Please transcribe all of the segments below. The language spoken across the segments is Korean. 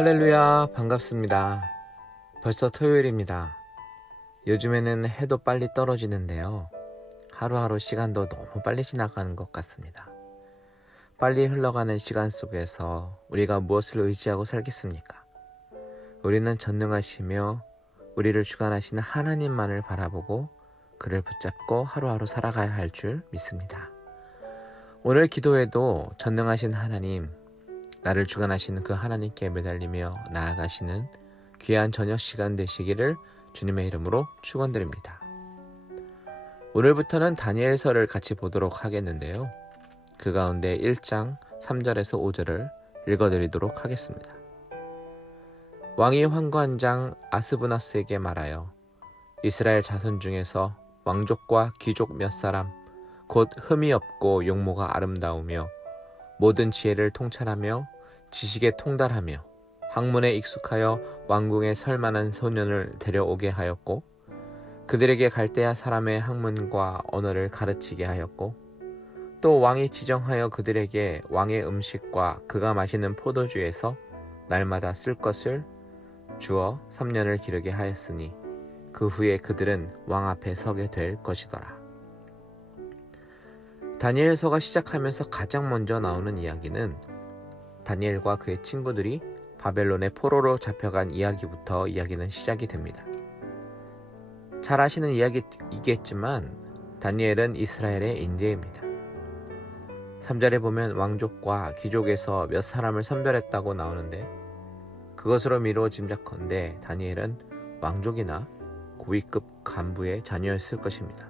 할렐루야, 반갑습니다. 벌써 토요일입니다. 요즘에는 해도 빨리 떨어지는데요. 하루하루 시간도 너무 빨리 지나가는 것 같습니다. 빨리 흘러가는 시간 속에서 우리가 무엇을 의지하고 살겠습니까? 우리는 전능하시며 우리를 주관하시는 하나님만을 바라보고 그를 붙잡고 하루하루 살아가야 할 줄 믿습니다. 오늘 기도에도 전능하신 하나님, 나를 주관하시는 그 하나님께 매달리며 나아가시는 귀한 저녁 시간 되시기를 주님의 이름으로 축원드립니다. 오늘부터는 다니엘서를 같이 보도록 하겠는데요. 그 가운데 1장 3절에서 5절을 읽어드리도록 하겠습니다. 왕이 환관장 아스브나스에게 말하여 이스라엘 자손 중에서 왕족과 귀족 몇 사람 곧 흠이 없고 용모가 아름다우며 모든 지혜를 통찰하며 지식에 통달하며 학문에 익숙하여 왕궁에 설만한 소년을 데려오게 하였고 그들에게 갈대아 사람의 학문과 언어를 가르치게 하였고 또 왕이 지정하여 그들에게 왕의 음식과 그가 마시는 포도주에서 날마다 쓸 것을 주어 3년을 기르게 하였으니 그 후에 그들은 왕 앞에 서게 될 것이더라. 다니엘서가 시작하면서 가장 먼저 나오는 이야기는 다니엘과 그의 친구들이 바벨론의 포로로 잡혀간 이야기부터 이야기는 시작이 됩니다. 잘 아시는 이야기이겠지만 다니엘은 이스라엘의 인재입니다. 3절에 보면 왕족과 귀족에서 몇 사람을 선별했다고 나오는데 그것으로 미루어 짐작컨대 다니엘은 왕족이나 고위급 간부의 자녀였을 것입니다.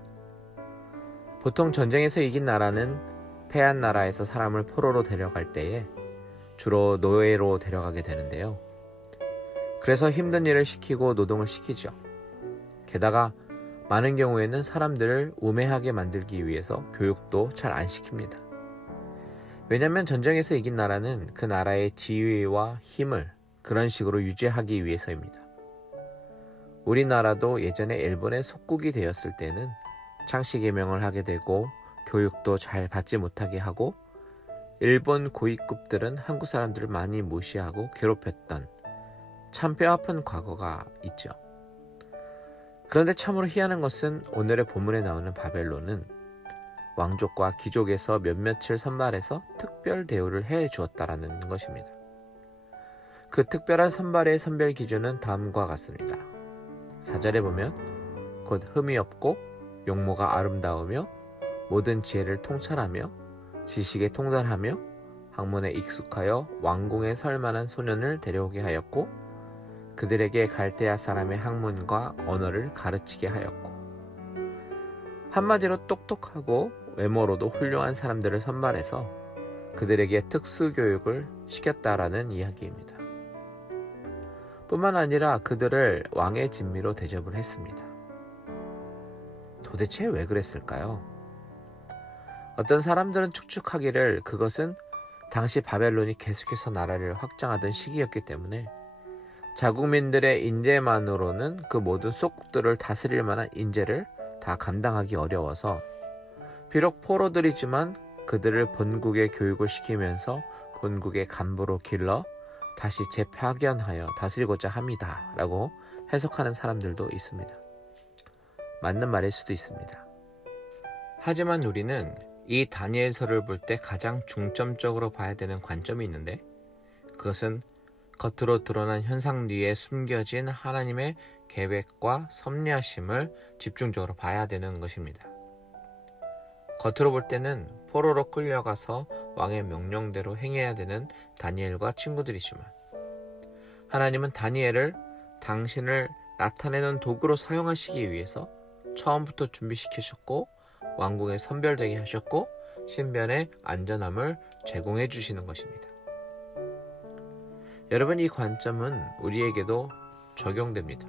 보통 전쟁에서 이긴 나라는 패한 나라에서 사람을 포로로 데려갈 때에 주로 노예로 데려가게 되는데요. 그래서 힘든 일을 시키고 노동을 시키죠. 게다가 많은 경우에는 사람들을 우매하게 만들기 위해서 교육도 잘 안 시킵니다. 왜냐하면 전쟁에서 이긴 나라는 그 나라의 지위와 힘을 그런 식으로 유지하기 위해서입니다. 우리나라도 예전에 일본의 속국이 되었을 때는 창씨개명을 하게 되고 교육도 잘 받지 못하게 하고 일본 고위급들은 한국 사람들을 많이 무시하고 괴롭혔던 참 뼈아픈 과거가 있죠. 그런데 참으로 희한한 것은 오늘의 본문에 나오는 바벨론은 왕족과 귀족에서 몇몇을 선발해서 특별 대우를 해주었다라는 것입니다. 그 특별한 선발의 선별 기준은 다음과 같습니다. 4절에 보면 곧 흠이 없고 용모가 아름다우며 모든 지혜를 통찰하며 지식에 통달하며 학문에 익숙하여 왕궁에 설만한 소년을 데려오게 하였고 그들에게 갈대아 사람의 학문과 언어를 가르치게 하였고 한마디로 똑똑하고 외모로도 훌륭한 사람들을 선발해서 그들에게 특수교육을 시켰다라는 이야기입니다. 뿐만 아니라 그들을 왕의 진미로 대접을 했습니다. 도대체 왜 그랬을까요? 어떤 사람들은 축축하기를 그것은 당시 바벨론이 계속해서 나라를 확장하던 시기였기 때문에 자국민들의 인재만으로는 그 모든 속국들을 다스릴 만한 인재를 다 감당하기 어려워서 비록 포로들이지만 그들을 본국에 교육을 시키면서 본국의 간부로 길러 다시 재파견하여 다스리고자 합니다 라고 해석하는 사람들도 있습니다. 맞는 말일 수도 있습니다. 하지만 우리는 이 다니엘서를 볼 때 가장 중점적으로 봐야 되는 관점이 있는데 그것은 겉으로 드러난 현상 뒤에 숨겨진 하나님의 계획과 섭리하심을 집중적으로 봐야 되는 것입니다. 겉으로 볼 때는 포로로 끌려가서 왕의 명령대로 행해야 되는 다니엘과 친구들이지만 하나님은 다니엘을 당신을 나타내는 도구로 사용하시기 위해서 처음부터 준비시키셨고 왕궁에 선별되게 하셨고 신변의 안전함을 제공해 주시는 것입니다. 여러분, 이 관점은 우리에게도 적용됩니다.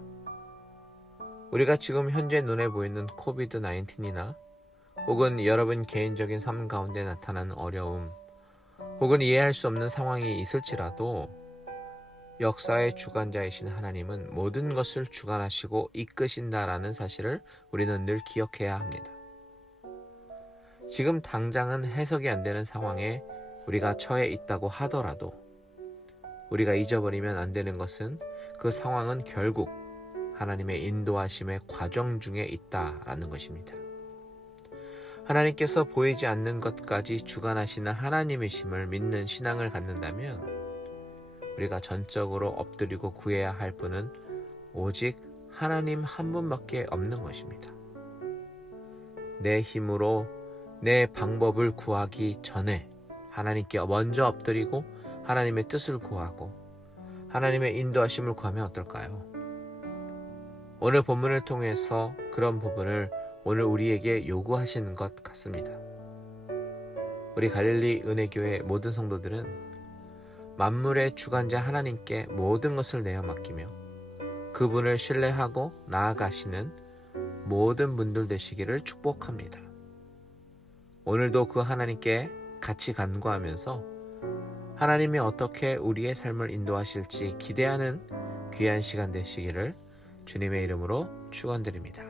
우리가 지금 현재 눈에 보이는 코비드-19이나 혹은 여러분 개인적인 삶 가운데 나타나는 어려움 혹은 이해할 수 없는 상황이 있을지라도 역사의 주관자이신 하나님은 모든 것을 주관하시고 이끄신다라는 사실을 우리는 늘 기억해야 합니다. 지금 당장은 해석이 안 되는 상황에 우리가 처해 있다고 하더라도 우리가 잊어버리면 안 되는 것은 그 상황은 결국 하나님의 인도하심의 과정 중에 있다라는 것입니다. 하나님께서 보이지 않는 것까지 주관하시는 하나님이심을 믿는 신앙을 갖는다면 우리가 전적으로 엎드리고 구해야 할 분은 오직 하나님 한 분밖에 없는 것입니다. 내 힘으로 내 방법을 구하기 전에 하나님께 먼저 엎드리고 하나님의 뜻을 구하고 하나님의 인도하심을 구하면 어떨까요? 오늘 본문을 통해서 그런 부분을 오늘 우리에게 요구하시는 것 같습니다. 우리 갈릴리 은혜교회 모든 성도들은 만물의 주관자 하나님께 모든 것을 내어 맡기며 그분을 신뢰하고 나아가시는 모든 분들 되시기를 축복합니다. 오늘도 그 하나님께 같이 간구하면서 하나님이 어떻게 우리의 삶을 인도하실지 기대하는 귀한 시간 되시기를 주님의 이름으로 축원드립니다.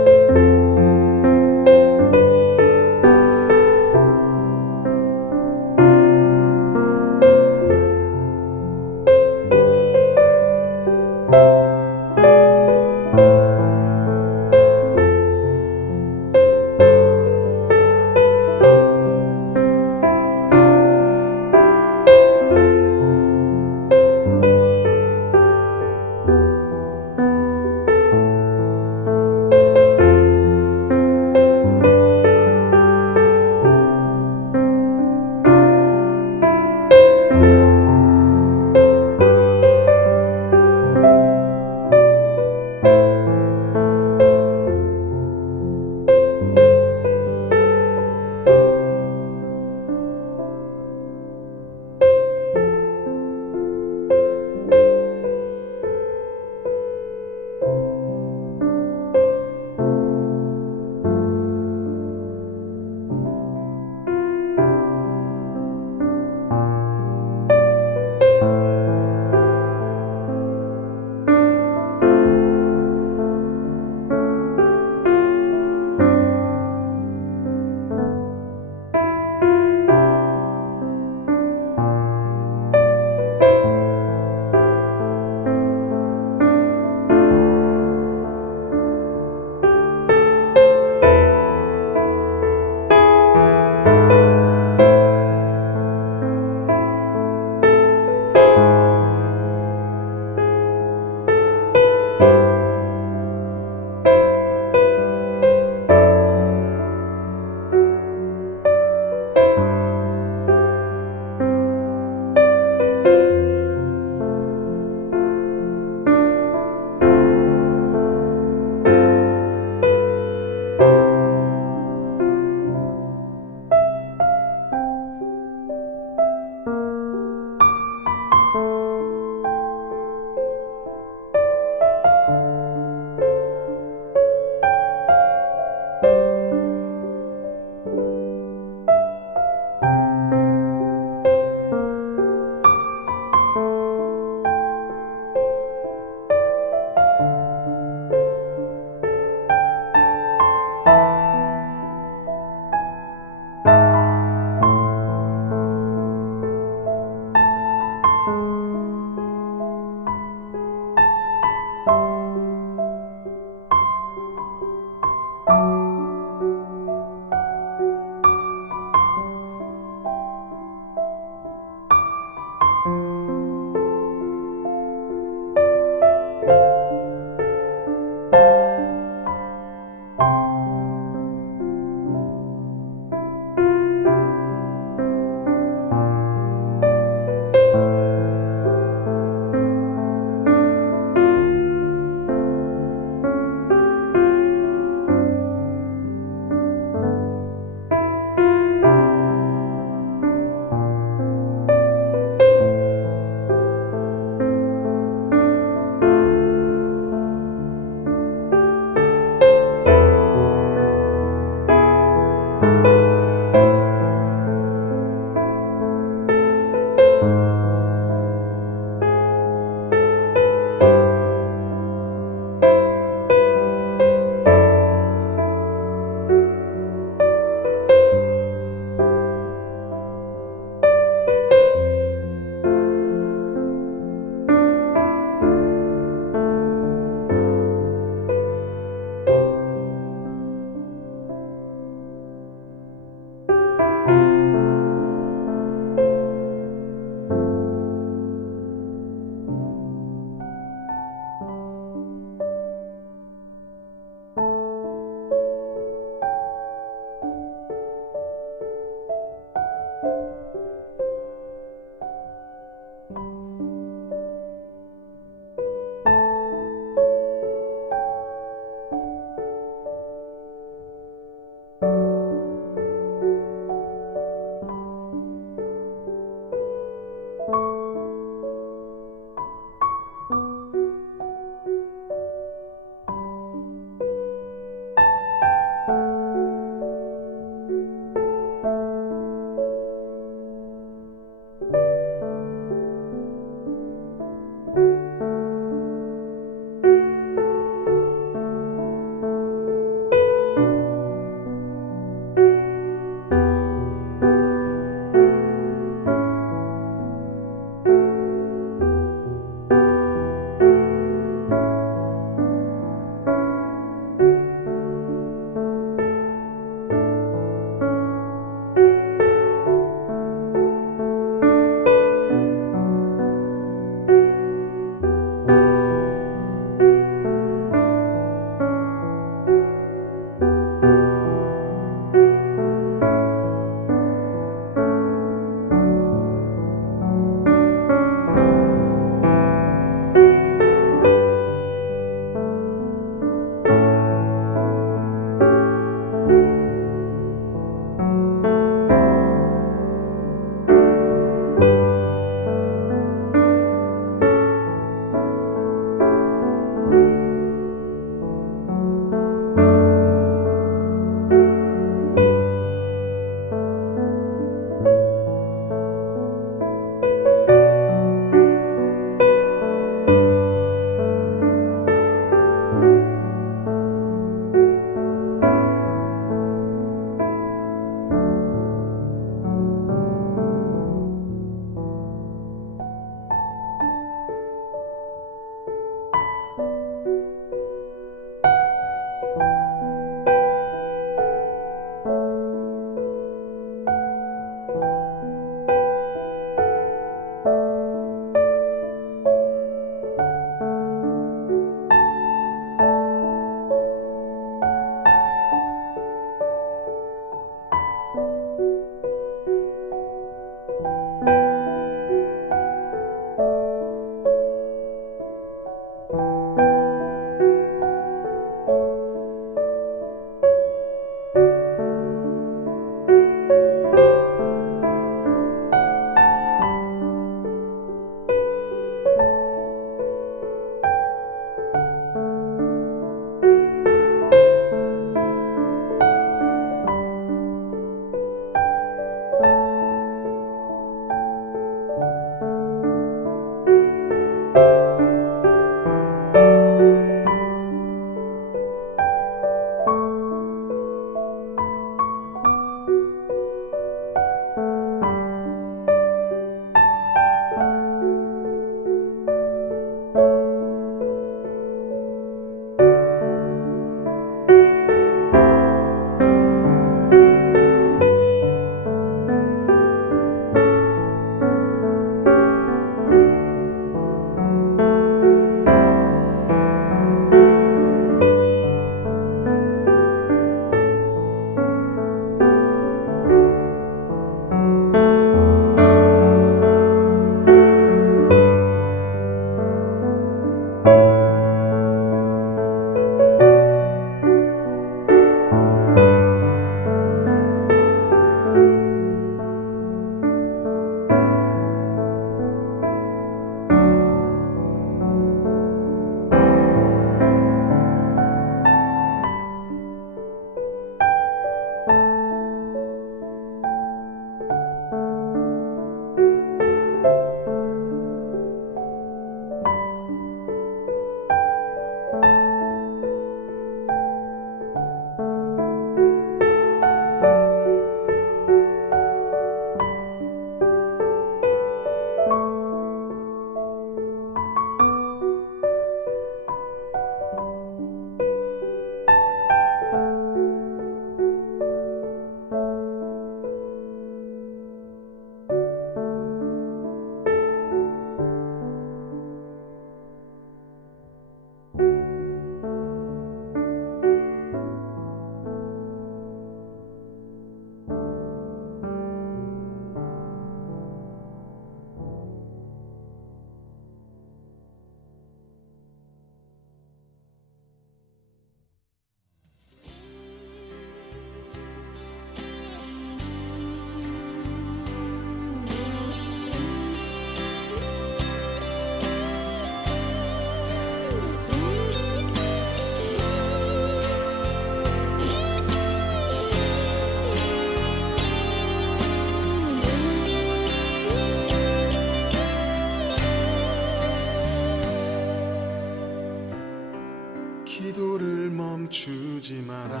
기도를 멈추지 마라.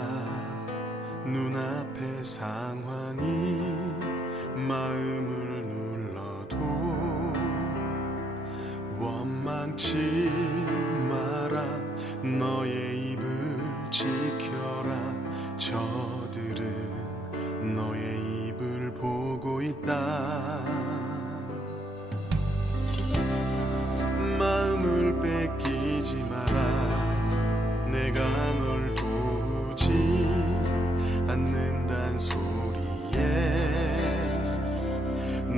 눈앞의 상황이 마음을 눌러도 원망치 마라. 너의 입을 지켜라. 저들은 너의 입을 보고 있다. 마음을 뺏기지 마라. 내가 널 도우지 않는단 소리에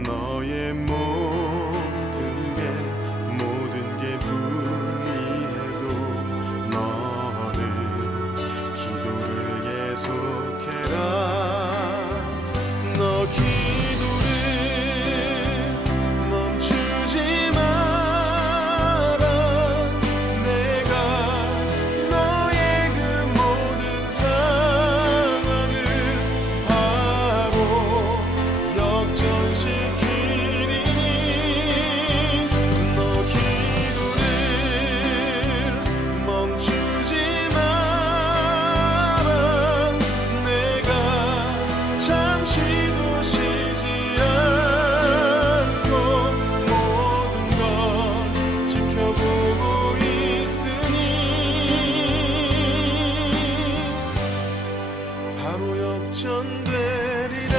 너의 모든 게 불리해도 너는 기도를 계속해라. 너 기도를 멈추지 마라. 내가 너의 그 모든 상황을 바로 역전시키리니 너 기도를 멈추지 마라. 내가 잠시도 쉬지 않고 모든 걸 지켜보고 있으니 바로 역전되리라.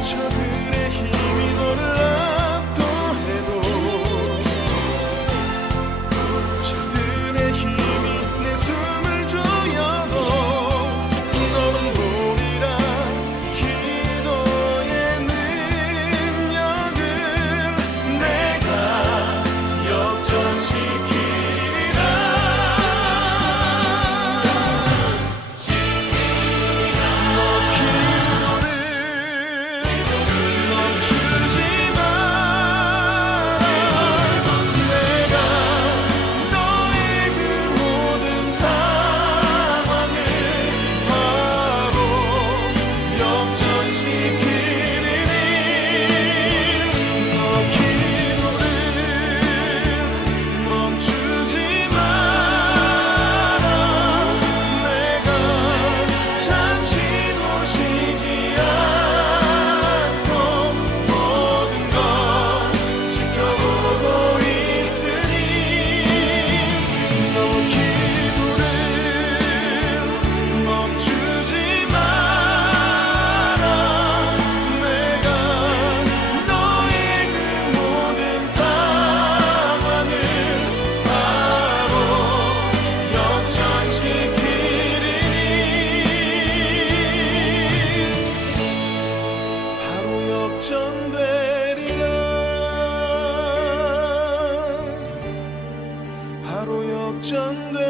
저들의 힘이 너를 압도해도 저들의 힘이 내 숨을 조여도 너는 보리라. 기도의 능력을 내가 역전시키리라. 너 기도를 멈추지 마라. 내가 너의 그 모든 상황을 바로 역전시키리니 너 기도를 멈추지 마라. 내가 잠시도 쉬지 않고 모든 걸 지켜보고 있으니 너 기도를 멈추지 마라. 내가 너의 그 모든 상황을 바로 역전시키리니 바로 역전되리라. 바로 역전되리라.